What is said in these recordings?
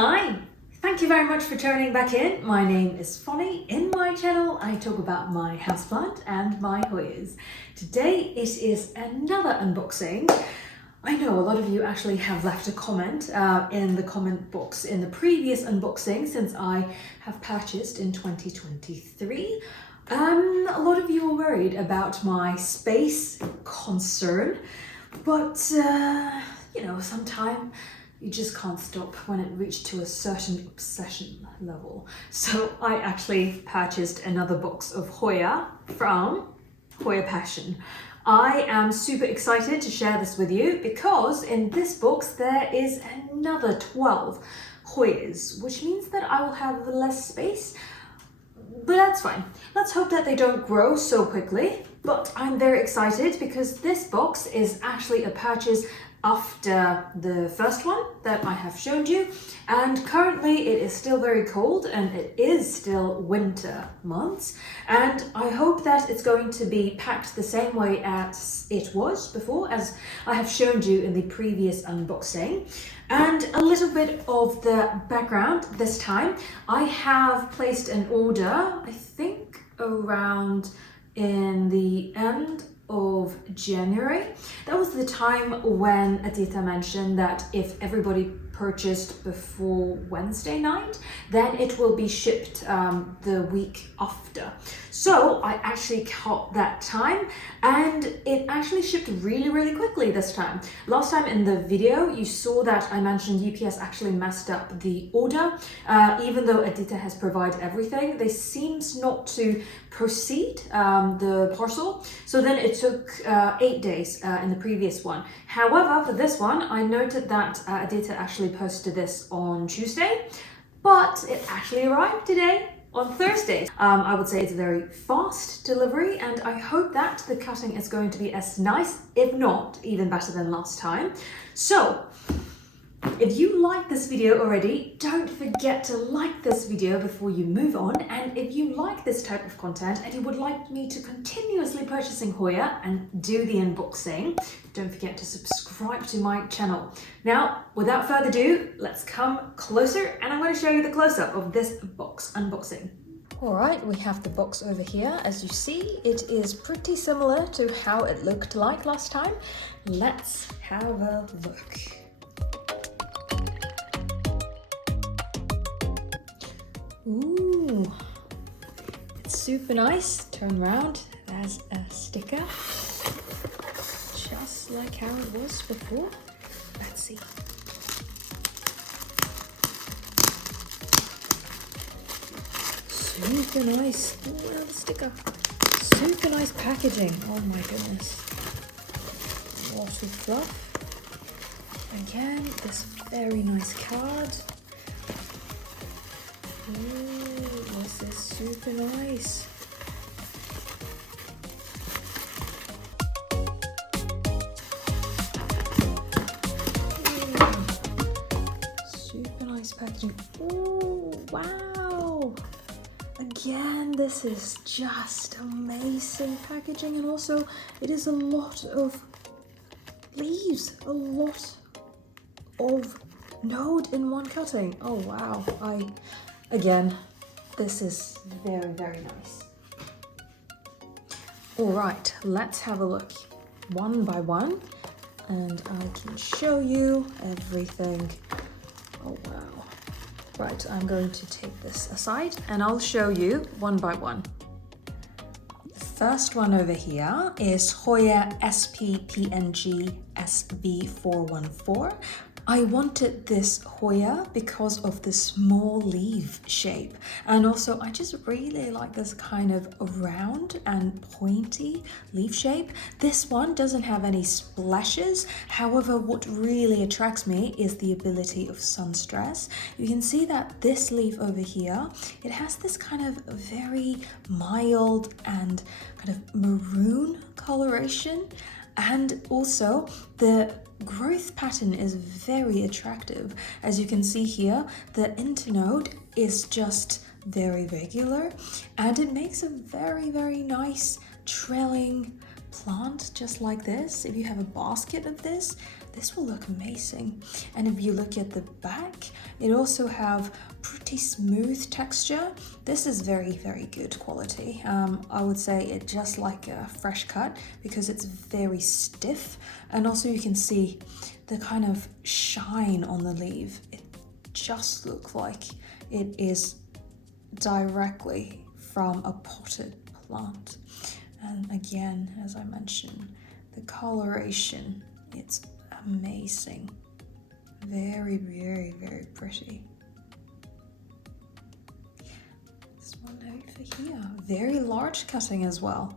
Hi! Thank you very much for turning back in. My name is Veiny. In my channel, I talk about my houseplant and my Hoyas. Today, it is another unboxing. I know a lot of you actually have left a comment in the comment box in the previous unboxing since I have purchased in 2023. A lot of you are worried about my space concern, but you know, sometimes you just can't stop when it reached to a certain obsession level. So I actually purchased another box of Hoya from Hoya Passion. I am super excited to share this with you because in this box there is another 12 Hoyas, which means that I will have less space, but that's fine. Let's hope that they don't grow so quickly. But I'm very excited because this box is actually a purchase after the first one that I have showed you, and currently it is still very cold and it is still winter months, and I hope that it's going to be packed the same way as it was before, as I have shown you in the previous unboxing. And a little bit of the background this time. I have placed an order, I think around in the end of January. That was the time when Adita mentioned that if everybody purchased before Wednesday night, then it will be shipped the week after. So I actually caught that time, and it actually shipped really quickly this time. Last time in the video you saw that I mentioned UPS actually messed up the order. Even though Adita has provided everything, they seems not to proceed the parcel. So then it took 8 days in the previous one. However, for this one, I noted that Adita actually posted this on Tuesday, but it actually arrived today on Thursday. I would say it's a very fast delivery, and I hope that the cutting is going to be as nice, if not even better than last time. So if you like this video already, don't forget to like this video before you move on. And if you like this type of content and you would like me to continuously purchasing Hoya and do the unboxing, don't forget to subscribe to my channel. Now, without further ado, let's come closer and I'm going to show you the close-up of this box unboxing. Alright, we have the box over here. As you see, it is pretty similar to how it looked like last time. Let's have a look. Ooh, it's super nice. Turn around, there's a sticker, just like how it was before. Let's see. Super nice. Ooh, another sticker. Super nice packaging. Oh my goodness. What a fluff. Again, this very nice card. Ooh, this is super nice. Super nice packaging. Ooh, wow. Again, this is just amazing packaging, and also it is a lot of leaves, a lot of node in one cutting. Oh wow. Again, this is very nice. All right, let's have a look one by one, and I can show you everything. Oh wow. Right, I'm going to take this aside and I'll show you one by one. The first one over here is Hoya SP PNG SV 414. I wanted this Hoya because of the small leaf shape, and also I just really like this kind of round and pointy leaf shape. This one doesn't have any splashes. However, what really attracts me is the ability of sun stress. You can see that this leaf over here, it has this kind of very mild and kind of maroon coloration, and also the growth pattern is very attractive. As you can see here, the internode is just very regular, and it makes a very nice trailing plant just like this, if you have a basket of this will look amazing. And if you look at the back, it also have pretty smooth texture. This is very, very good quality. I would say it just like a fresh cut because it's very stiff. And also you can see the kind of shine on the leaf. It just looks like it is directly from a potted plant. And again, as I mentioned, the coloration, it's amazing. Very, very, very pretty. This one over here, very large cutting as well.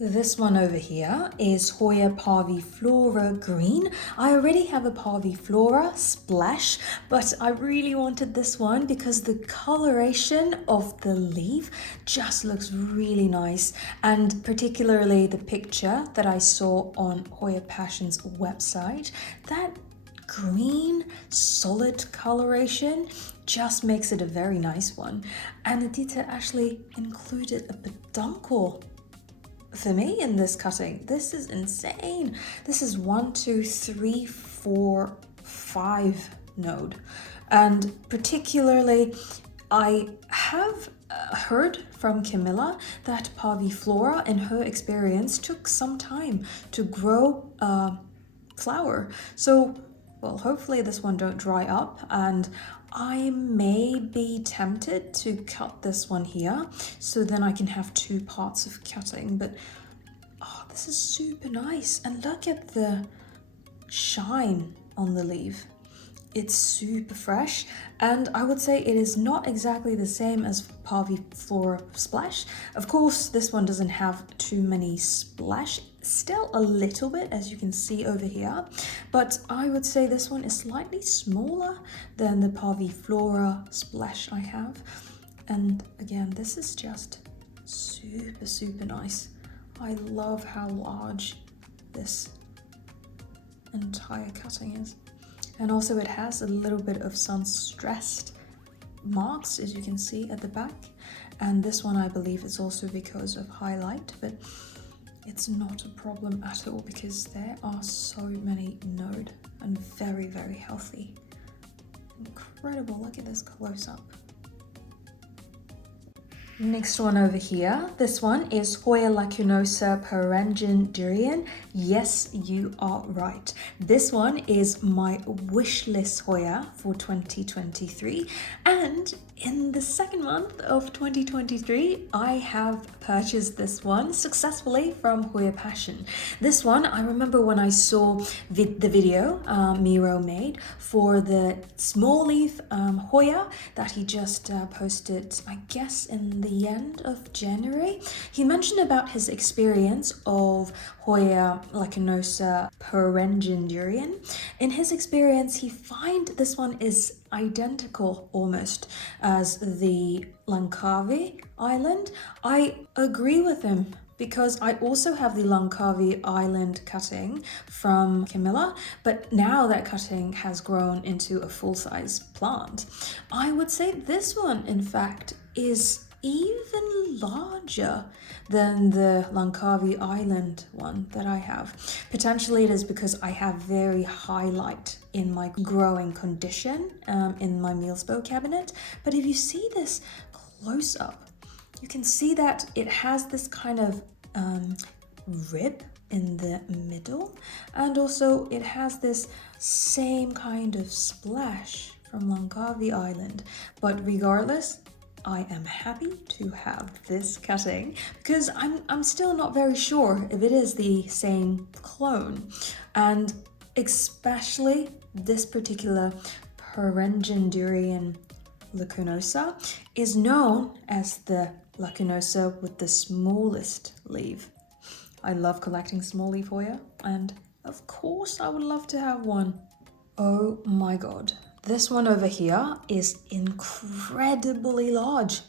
This one over here is Hoya Parviflora green. I already have a Parviflora splash, but I really wanted this one because the coloration of the leaf just looks really nice. And particularly the picture that I saw on Hoya Passion's website, that green solid coloration just makes it a very nice one. And Adita actually included a peduncle for me in this cutting. This is insane. This is 1, 2, 3, 4, 5 node. And particularly, I have heard from Camilla that Parviflora, in her experience, took some time to grow a flower. So, well, hopefully this one don't dry up, and I may be tempted to cut this one here, so then I can have 2 parts of cutting. But oh, this is super nice. And look at the shine on the leaf. It's super fresh, and I would say it is not exactly the same as Parviflora Splash. Of course, this one doesn't have too many splash, still a little bit, as you can see over here, but I would say this one is slightly smaller than the Parviflora Splash I have. And again, this is just super, super nice. I love how large this entire cutting is. And also it has a little bit of sun-stressed marks, as you can see at the back. And this one, I believe, is also because of highlight, but it's not a problem at all because there are so many node and very, very healthy. Incredible, look at this close up. Next one over here, this one is Hoya Lacunosa Perangin Durian. Yes, you are right. This one is my wish list Hoya for 2023. And in the second month of 2023, I have purchased this one successfully from Hoya Passion. This one, I remember when I saw the video Miro made for the small leaf Hoya that he just posted, I guess, in the end of January. He mentioned about his experience of Hoya Lacunosa Perangin Durian. In his experience, he find this one is identical almost as the Langkawi Island. I agree with him because I also have the Langkawi Island cutting from Camilla, but now that cutting has grown into a full-size plant. I would say this one, in fact, is even larger than the Langkawi Island one that I have. Potentially it is because I have very high light in my growing condition in my Milsbo cabinet. But if you see this close up, you can see that it has this kind of rib in the middle, and also it has this same kind of splash from Langkawi Island. But regardless, I am happy to have this cutting because I'm still not very sure if it is the same clone, and especially this particular Perangin Durian Lacunosa is known as the Lacunosa with the smallest leaf. I love collecting small leaf Hoya, and of course I would love to have one. Oh my god. This one over here is incredibly large.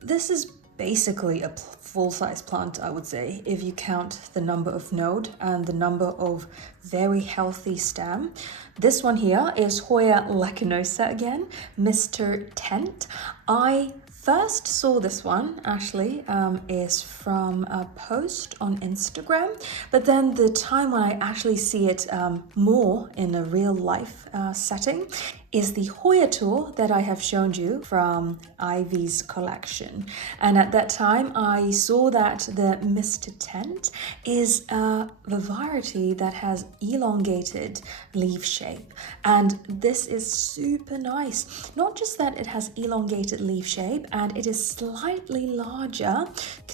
This is basically a full-size plant, I would say, if you count the number of node and the number of very healthy stem. This one here is Hoya Lacunosa again, Mr. Tent. I first saw this one actually is from a post on Instagram, but then the time when I actually see it more in a real life setting is the Hoya tour that I have shown you from Ivy's collection. And at that time I saw that the Mr. Tent is a variety that has elongated leaf shape, and this is super nice. Not just that it has elongated leaf shape and it is slightly larger,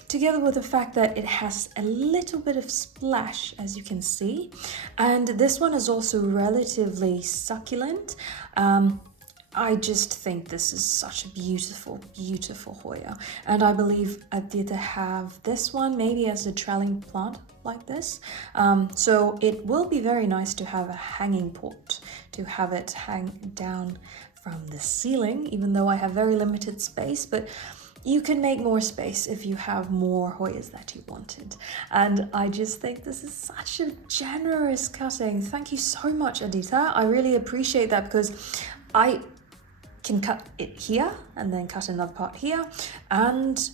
together with the fact that it has a little bit of splash, as you can see, and this one is also relatively succulent. I just think this is such a beautiful, beautiful Hoya, and I believe I did have this one maybe as a trelling plant like this, so it will be very nice to have a hanging pot, to have it hang down from the ceiling, even though I have very limited space, but you can make more space if you have more Hoyas that you wanted. And I just think this is such a generous cutting. Thank you so much, Adita. I really appreciate that, because I can cut it here and then cut another part here and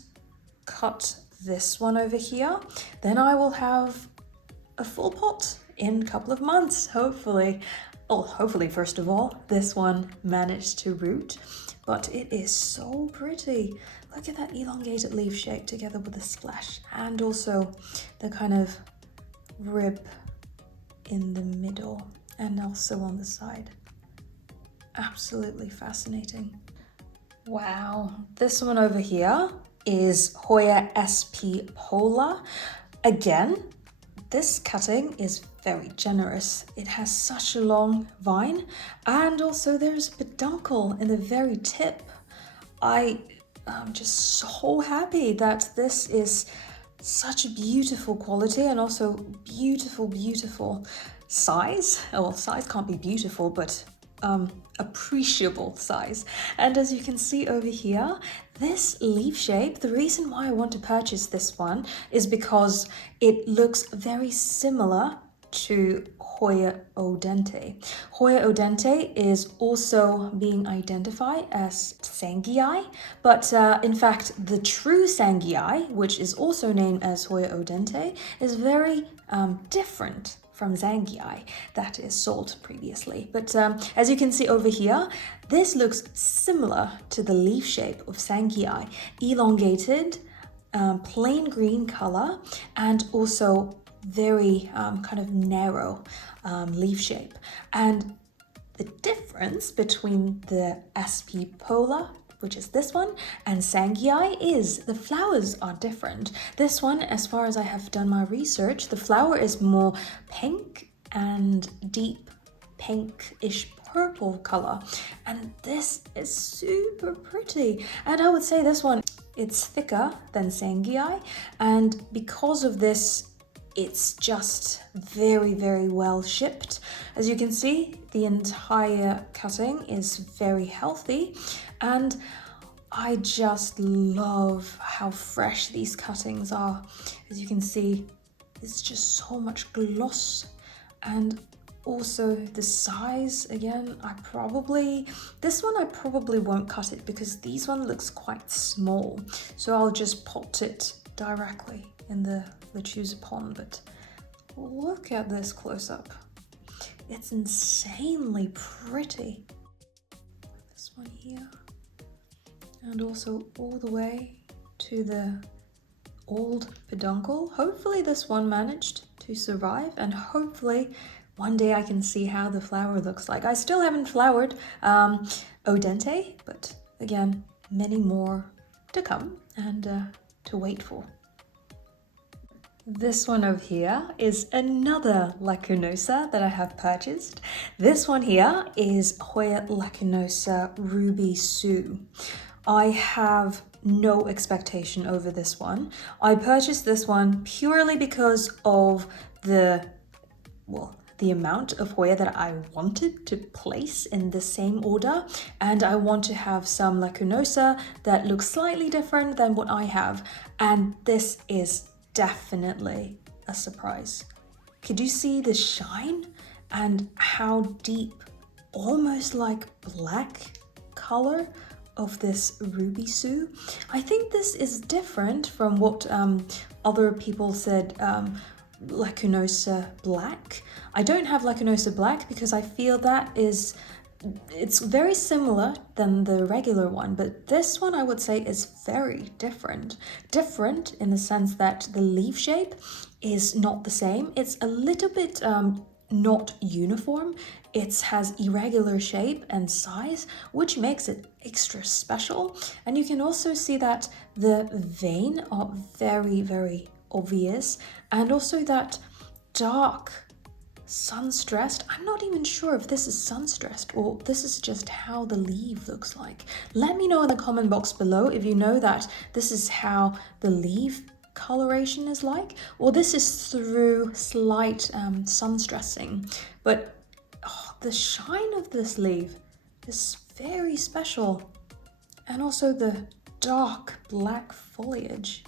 cut this one over here. Then I will have a full pot in a couple of months, hopefully. Oh, hopefully, first of all, this one managed to root, but it is so pretty. Look at that elongated leaf shape together with the splash, and also the kind of rib in the middle and also on the side. Absolutely fascinating. Wow, this one over here is Hoya SP Pola. Again, this cutting is very generous. It has such a long vine, and also there's a peduncle in the very tip. I'm just so happy that this is such a beautiful quality and also beautiful, beautiful size. Well, size can't be beautiful, but appreciable size. And as you can see over here, this leaf shape, the reason why I want to purchase this one is because it looks very similar to Hoya Odente. Hoya Odente is also being identified as Sangiai, but in fact the true Sangiai, which is also named as Hoya Odente, is very different from Zangiai that is sold previously. But as you can see over here, this looks similar to the leaf shape of Zangiai, elongated, plain green color, and also very kind of narrow leaf shape. And the difference between the SP Pola, which is this one, and Sangiai is the flowers are different. This one, as far as I have done my research, the flower is more pink and deep pinkish purple color, and this is super pretty. And I would say this one, it's thicker than Sangiai, and because of this, it's just very, very well shipped. As you can see, the entire cutting is very healthy, and I just love how fresh these cuttings are. As you can see, there's just so much gloss, and also the size. Again, this one I probably won't cut it because these one looks quite small, so I'll just pot it directly in the Lechuza pond. But look at this close-up, it's insanely pretty. This one here, and also all the way to the old peduncle. Hopefully this one managed to survive, and hopefully one day I can see how the flower looks like. I still haven't flowered Odente, but again, many more to come and to wait for. This one over here is another Lacunosa that I have purchased. This one here is Hoya Lacunosa Ruby Sue. I have no expectation over this one. I purchased this one purely because of the amount of Hoya that I wanted to place in the same order, and I want to have some Lacunosa that looks slightly different than what I have, and this is definitely a surprise. Could you see the shine and how deep, almost like black color of this Ruby Sue. I think this is different from what other people said, Lacunosa Black. I don't have Lacunosa Black because I feel it's very similar than the regular one, but this one I would say is very different. Different in the sense that the leaf shape is not the same. It's a little bit not uniform. It has irregular shape and size, which makes it extra special. And you can also see that the vein are very, very obvious, and also that dark sun-stressed. I'm not even sure if this is sun-stressed or this is just how the leaf looks like. Let me know in the comment box below if you know that this is how the leaf coloration is like, or this is through slight sun-stressing. But the shine of this leaf is very special, and also the dark black foliage.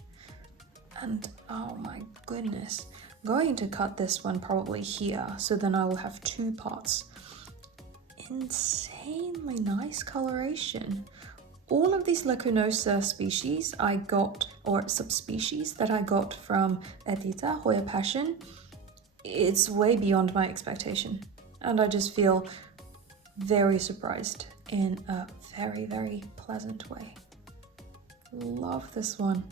And oh my goodness, I'm going to cut this one probably here, so then I will have two parts. Insanely nice coloration. All of these Lacunosa species I got, or subspecies that I got from Edita, Hoya Passion, it's way beyond my expectation. And I just feel very surprised in a very, very pleasant way. Love this one.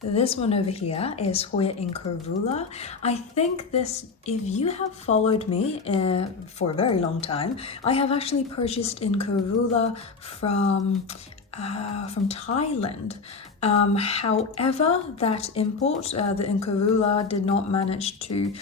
This one over here is Hoya Incurvula. I think this, if you have followed me for a very long time, I have actually purchased Incurvula from Thailand. However, that import, the Incurvula, did not manage to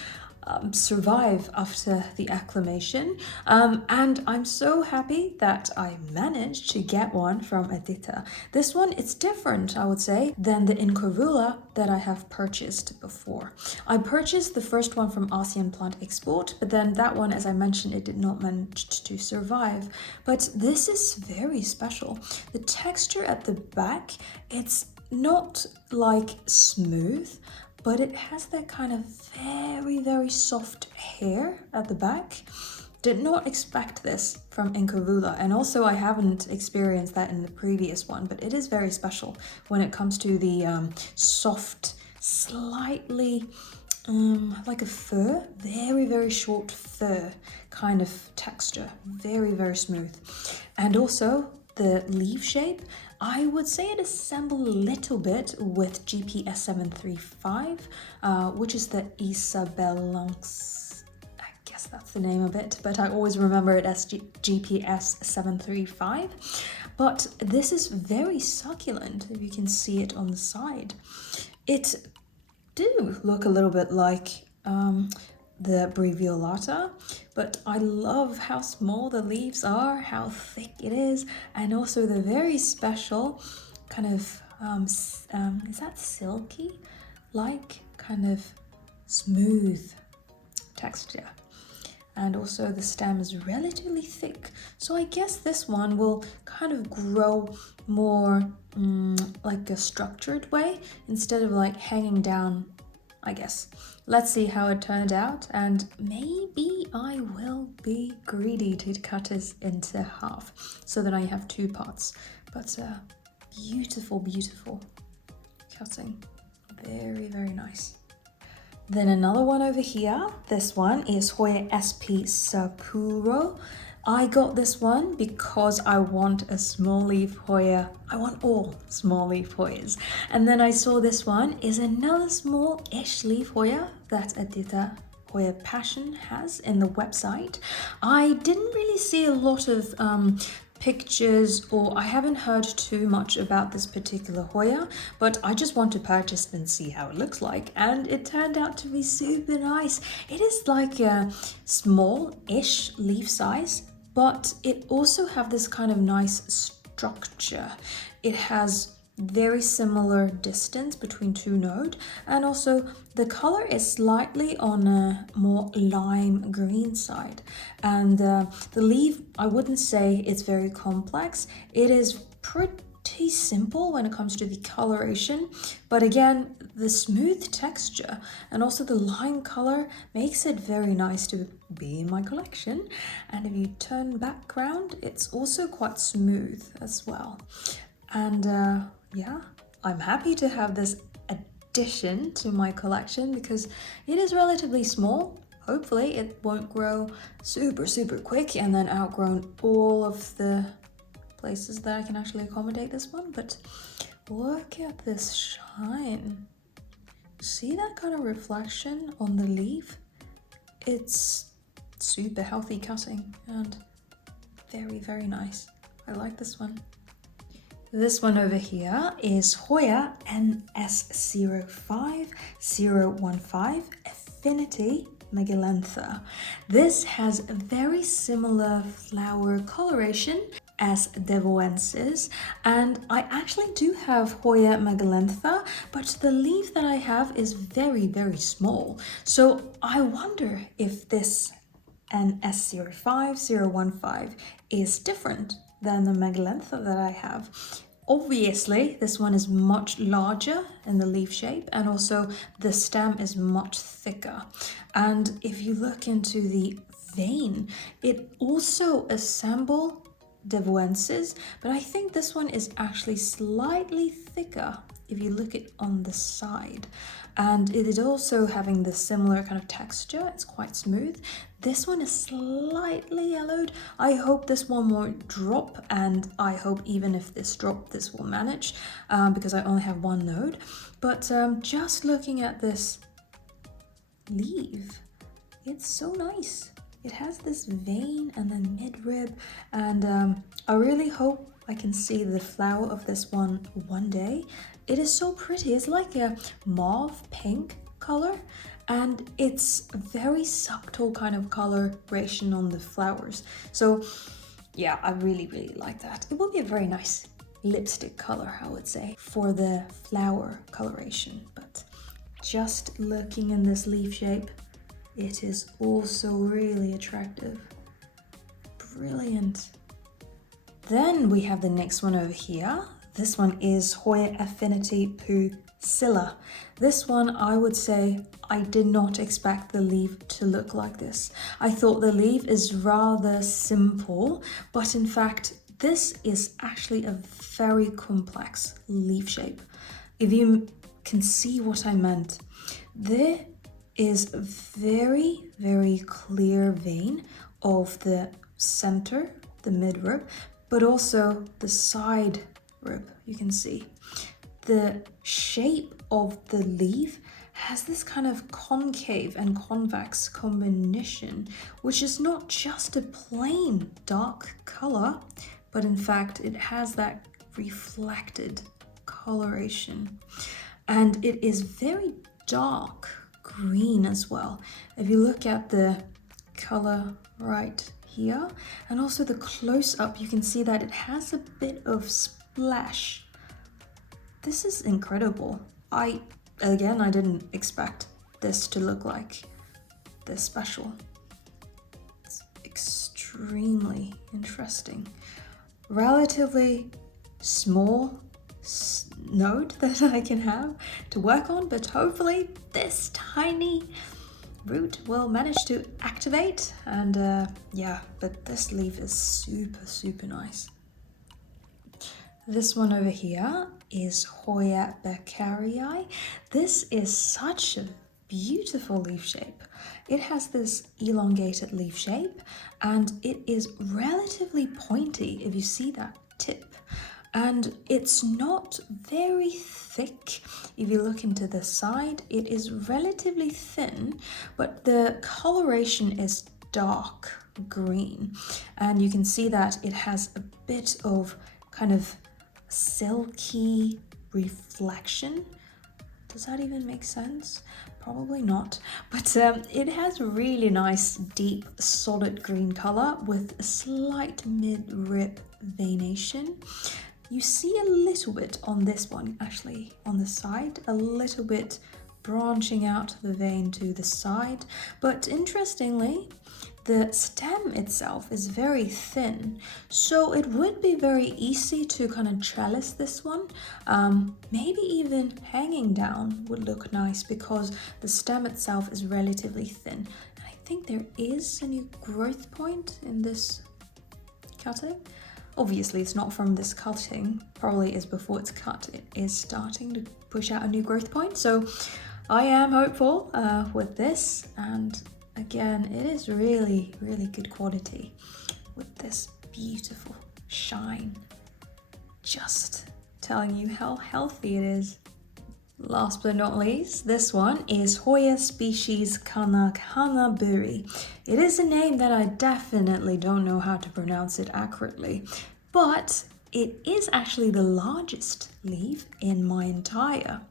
survive after the acclimation, and I'm so happy that I managed to get one from Edita. This one, it's different, I would say, than the Incurvula that I have purchased before. I purchased the first one from ASEAN Plant Export, but then that one, as I mentioned, it did not manage to survive. But this is very special. The texture at the back, it's not like smooth, but it has that kind of very, very soft hair at the back. Did not expect this from Incurvula, and also I haven't experienced that in the previous one, but it is very special when it comes to the soft, slightly like a fur, very, very short fur kind of texture, very, very smooth. And also the leaf shape, I would say it assembled a little bit with GPS 735, which is the Isabelunx, I guess that's the name of it, but I always remember it as GPS 735. But this is very succulent, if you can see it on the side. It do look a little bit like the Breviolata, but I love how small the leaves are, how thick it is, and also the very special kind of, is that silky? Like kind of smooth texture. And also the stem is relatively thick, so I guess this one will kind of grow more like a structured way instead of like hanging down, I guess. Let's see how it turned out, and maybe I will be greedy to cut this into half so that I have two parts. But beautiful, beautiful cutting. Very, very nice. Then another one over here. This one is Hoya SP Sapuroa. I got this one because I want a small leaf Hoya. I want all small leaf Hoyas. And then I saw this one is another small-ish leaf Hoya that Edita Hoya Passion has in the website. I didn't really see a lot of pictures, or I haven't heard too much about this particular Hoya, but I just want to purchase it and see how it looks like, and it turned out to be super nice. It is like a small-ish leaf size, but it also have this kind of nice structure. It has very similar distance between two nodes, and also the color is slightly on a more lime green side, and the leaf, I wouldn't say it's very complex. It is pretty pretty simple when it comes to the coloration, but again, the smooth texture and also the lime color makes it very nice to be in my collection. And if you turn back around, it's also quite smooth as well. And yeah, I'm happy to have this addition to my collection because it is relatively small. Hopefully it won't grow super quick and then outgrown all of the places that I can actually accommodate this one. But look at this shine. See that kind of reflection on the leaf? It's super healthy cutting and very nice. I like this one. This one over here is Hoya NS05015 Affinity Megalantha. This has a very similar flower coloration as Devoensis, and I actually do have Hoya Megalantha, but the leaf that I have is very small. So I wonder if this NS05015 is different than the Megalantha that I have. Obviously, this one is much larger in the leaf shape, and also the stem is much thicker. And if you look into the vein, it also assembles Devoensis, but I think this one is actually slightly thicker if you look at on the side. And it is also having the similar kind of texture. It's quite smooth. This one is slightly yellowed. I hope this one won't drop, and I hope even if this drop, this will manage because I only have one node. But just looking at this leaf, it's so nice. It has this vein and then midrib, and I really hope I can see the flower of this one day. It is so pretty. It's like a mauve pink color, and it's very subtle kind of coloration on the flowers. So yeah, I really like that. It will be a very nice lipstick color, I would say, for the flower coloration. But just looking in this leaf shape, it is also really attractive. Brilliant. Then we have the next one over here. This one is Hoya Affinity Pusilla. This one, I would say, I did not expect the leaf to look like this. I thought the leaf is rather simple, but in fact, this is actually a very complex leaf shape. If you can see what I meant, there is a very clear vein of the center, the midrib, but also the side rib. You can see the shape of the leaf has this kind of concave and convex combination, which is not just a plain dark color, but in fact it has that reflected coloration, and it is very dark green as well. If you look at the color right here and also the close-up, you can see that it has a bit of splash. This is incredible. I didn't expect this to look like this special. It's extremely interesting. Relatively small node that I can have to work on, but hopefully this tiny root will manage to activate. And yeah, but this leaf is super nice. This one over here is Hoya Beccarii. This is such a beautiful leaf shape. It has this elongated leaf shape, and it is relatively pointy if you see that tip. And it's not very thick. If you look into the side, it is relatively thin, but the coloration is dark green. And you can see that it has a bit of kind of silky reflection. Does that even make sense? Probably not, but it has a really nice deep solid green color with a slight mid-rib veination. You see a little bit on this one, actually on the side, a little bit branching out the vein to the side. But interestingly, the stem itself is very thin, so it would be very easy to kind of trellis this one. Maybe even hanging down would look nice because the stem itself is relatively thin. And I think there is a new growth point in this cutting. Obviously it's not from this cutting, probably is before it's cut. It is starting to push out a new growth point, so I am hopeful with this. And again, it is really, really good quality with this beautiful shine. Just telling you how healthy it is. Last but not least, this one is Hoya species Kanchanaburi. It is a name that I definitely don't know how to pronounce it accurately, but it is actually the largest leaf in my entire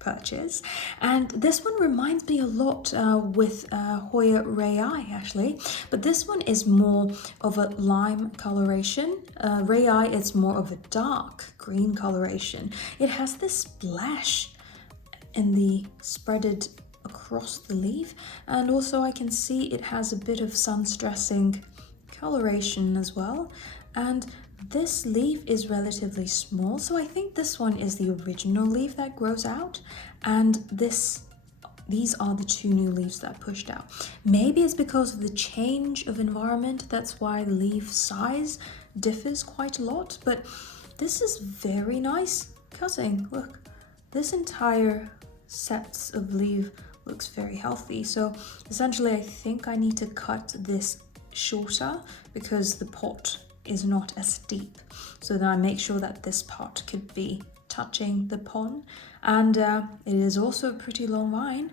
purchase, and this one reminds me a lot with Hoya Beccarii actually, but this one is more of a lime coloration. Beccarii is more of a dark green coloration. It has this splash in the spreaded across the leaf, and also I can see it has a bit of sun stressing coloration as well. And this leaf is relatively small, so I think this one is the original leaf that grows out, and these are the two new leaves that pushed out. Maybe it's because of the change of environment, that's why the leaf size differs quite a lot, but this is very nice cutting. Look, this entire sets of leaf looks very healthy. So essentially I think I need to cut this shorter because the pot is not as deep, so that I make sure that this part could be touching the pond. And it is also a pretty long vine.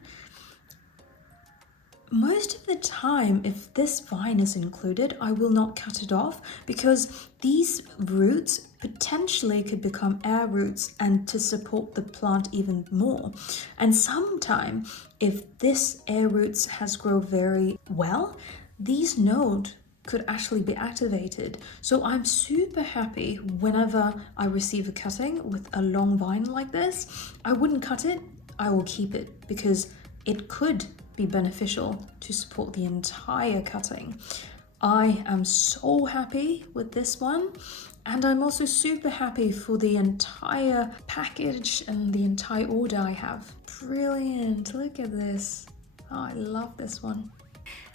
Most of the time, if this vine is included, I will not cut it off because these roots potentially could become air roots and to support the plant even more. And sometime, if this air roots has grown very well, these nodes could actually be activated. So I'm super happy whenever I receive a cutting with a long vine like this. I wouldn't cut it, I will keep it because it could be beneficial to support the entire cutting. I am so happy with this one, and I'm also super happy for the entire package and the entire order I have. Brilliant, look at this. Oh, I love this one.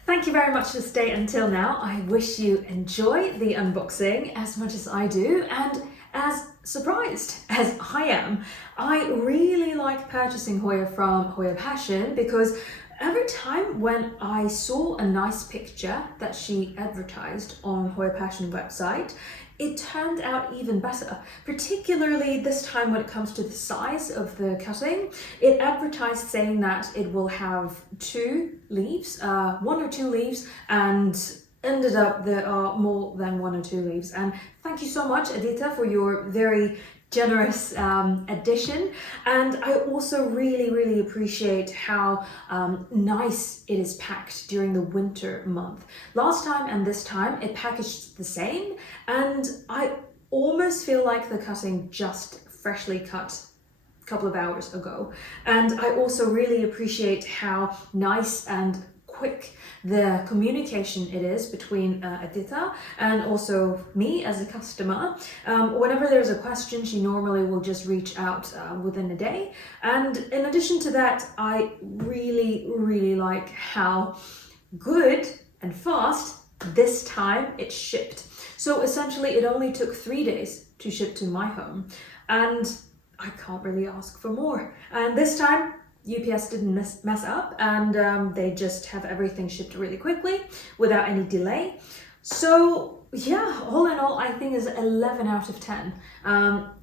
Thank you very much for staying until now. I wish you enjoy the unboxing as much as I do, and as surprised as I am. I really like purchasing Hoya from Hoya Passion because every time when I saw a nice picture that she advertised on Hoya Passion website, it turned out even better, particularly this time when it comes to the size of the cutting. It advertised saying that it will have 2 leaves, 1 or 2 leaves, and ended up there are more than 1 or 2 leaves. And thank you so much, Adita, for your very generous addition. And I also really appreciate how nice it is packed during the winter month. Last time and this time it packaged the same, and I almost feel like the cutting just freshly cut a couple of hours ago. And I also really appreciate how nice and quick the communication it is between Adita and also me as a customer. Whenever there's a question, she normally will just reach out within a day. And in addition to that, I really like how good and fast this time it shipped. So essentially it only took 3 days to ship to my home, and I can't really ask for more. And this time UPS didn't mess up, and they just have everything shipped really quickly without any delay. So yeah, all in all, I think is 11 out of 10.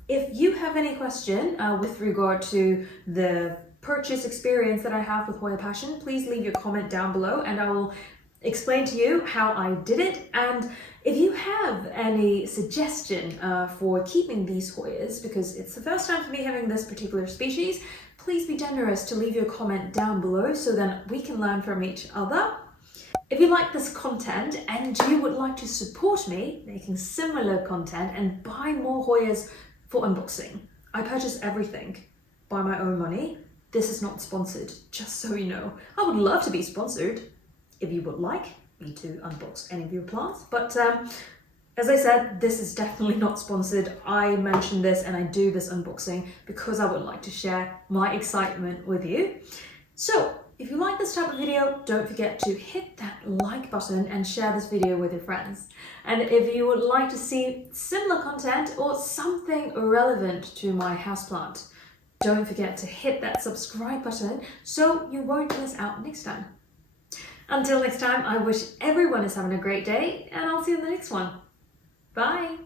If you have any question with regard to the purchase experience that I have with Hoya Passion, please leave your comment down below and I will explain to you how I did it. And if you have any suggestion for keeping these Hoyas, because it's the first time for me having this particular species, please be generous to leave your comment down below so that we can learn from each other. If you like this content and you would like to support me making similar content and buy more Hoyas for unboxing, I purchase everything by my own money. This is not sponsored, just so you know. I would love to be sponsored if you would like me to unbox any of your plants, but as I said, this is definitely not sponsored. I mentioned this and I do this unboxing because I would like to share my excitement with you. So if you like this type of video, don't forget to hit that like button and share this video with your friends. And if you would like to see similar content or something relevant to my houseplant, don't forget to hit that subscribe button so you won't miss out next time. Until next time, I wish everyone is having a great day, and I'll see you in the next one. Bye!